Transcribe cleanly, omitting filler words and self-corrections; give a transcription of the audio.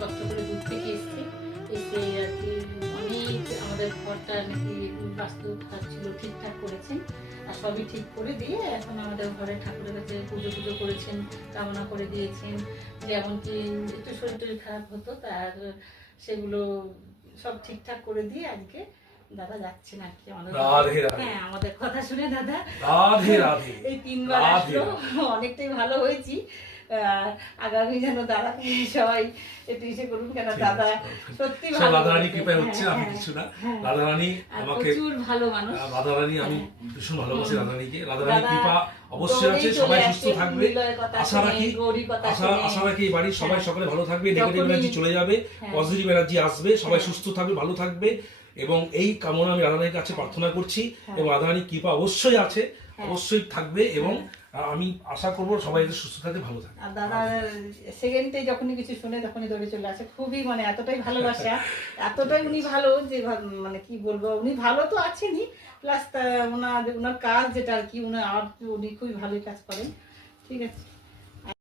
কষ্ট করে দূর থেকে এসছে, এসে আর কি অনেক আমাদের ঘরটা নাকি বাস্তু খারাপ ছিল, ঠিকঠাক করেছেন আর সবই ঠিক করে দিয়ে এখন আমাদের ঘরে ঠাকুরের কাছে পুজো পুজো করেছেন, কামনা করে দিয়েছেন যে এমনকি একটু শরীর টরীর খারাপ হতো তার সেগুলো সব ঠিকঠাক করে দিয়ে আজকে দাদা যাচ্ছেন আর কি আমাদের। হ্যাঁ, আমাদের কথা শুনে দাদা রাধে রাধে এই 3 বার আসলো, অনেকটাই ভালো হয়েছি। আগামী যেন দাদাকে সবাই একটু ইসে করুন, কেন দাদা সত্যি ভালো, রাধারানী কৃপায় হচ্ছে, আমি কিছু না। রাধারানী আমাকে প্রচুর ভালো মানুষ, রাধারানী আমি ভীষণ ভালোবাসি রাধারানীকে। রাধারানী কৃপা অবশ্যই আছে, সবাই সুস্থ থাকবে আশা রাখি। আশা রাখি এই বাড়ির সবাই সকলে ভালো থাকবে, নেগেটিভ এনার্জি চলে যাবে, পজিটিভ এনার্জি আসবে, সবাই সুস্থ থাকবে, ভালো থাকবে, এবং এই কামনা আমি রাধারানীর কাছে প্রার্থনা করছি। এবং রাধারানীর কৃপা অবশ্যই আছে, অবশ্যই থাকবে, এবং আমি আশা করবো সবাই সুস্থ থাকে, ভালো থাকে। আর দাদা সেকেন্ডে যখনই কিছু শুনে তখনই দৌড়ে চলে আসে, খুবই মানে এতটাই ভালোবাসা, এতটাই উনি ভালো যে মানে কি বলবো, উনি ভালো তো আছেনই, প্লাস ওনার কাজ যেটা আর কি উনি খুবই ভালোই কাজ করেন। ঠিক আছে।